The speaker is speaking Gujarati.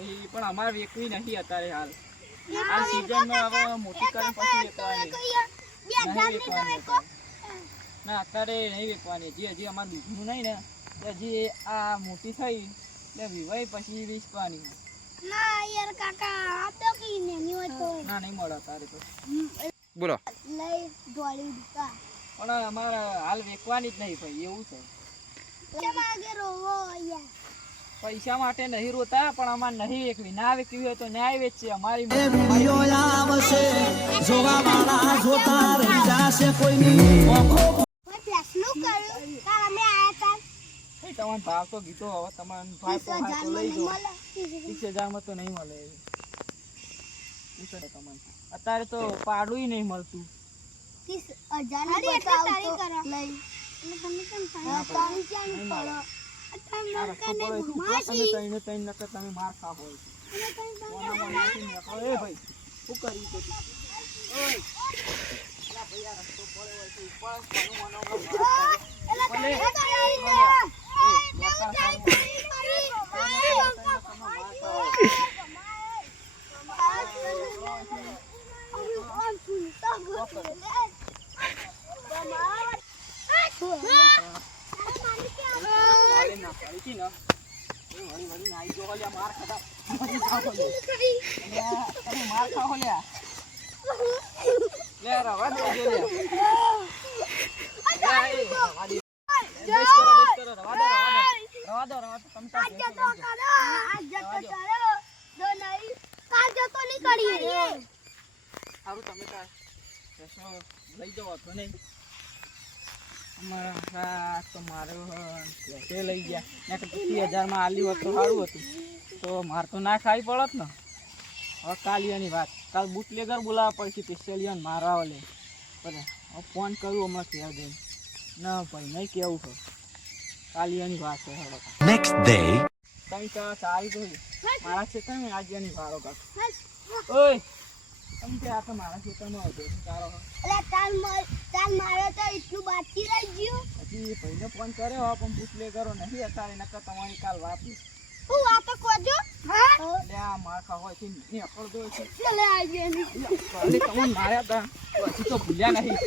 પછી પણ અમારે વેકવી નથી અત્યારે હાલ આ સીઝનમાં હવે મોટી કરીને પછી વેકવાની નહીં વેકવાની ના અત્યારે નહીં વેકવાની હજી અમારે દૂધનું નહીં ને હજી આ મોટી થઈ એટલે વિવાય પછી વેચવાની ના યાર કાકા આ તો કી નહીં હોય તો ના નહીં મળે તારે તો બોલો લઈ દોડી દીધા પણ અમારે હાલ વેકવાની જ નહીં ભાઈ એવું છે કેમ આગે રોવો યાર પૈસા માટે નહીં રોતા પણ અમારે નહીં વેકવી ના વેકવી હોય તો ન્યાય વેચશે અમારી ફ્લેશનું કર્યું કાલ અમે આયા હતા તમારે ભાવ તો કીધો હવે તમારે ભાવ તો લઈ જાઓ 30,000 માં તો નહીં મળે અત્યારે તો પાડું નહીં મળતું 30,000 ની બતાવતો લઈ તમે કેમ પાણી ચાન પડો તમે માર ખાવો એ ભાઈ શું કરી તો લઈ જાઓ તો નહીં અમારા તો મારે તે લઈ ગયા 30,000 માં આલી હોત તો સારું હતું તો મારે તો ના ખાવી પડત ને હવે કાલિયાની વાત કાલ બુટલેગર બોલાવવા પડશે સ્પેશિયલ મારા ઓલે બરાબર હવે ફોન કરું હમણાં કહેવા દે ના ભાઈ નહીં કેવું છે કાલિયાની વાત છે હવે નેક્સ્ટ ડે તમે તો સારી કહ્યું મારા ક્ષેત્રમાં આજની વારો કાક ઓય તમે કે આ તો મારા ક્ષેત્રમાં હતો તારો એટલે તાલ મારે તો એટલું બાકી રહી ગયું હજી ભાઈને ફોન કર્યો પણ બુટલેગરો નહીં અત્યારે નકર તમારી કાલ વાપી હું વાતો કોજો હા લે આ માર ખાવા છે ને અકળદો છે ચલે આવી ગઈ તમને માર્યા હતા પછી તો ભૂલ્યા નહીં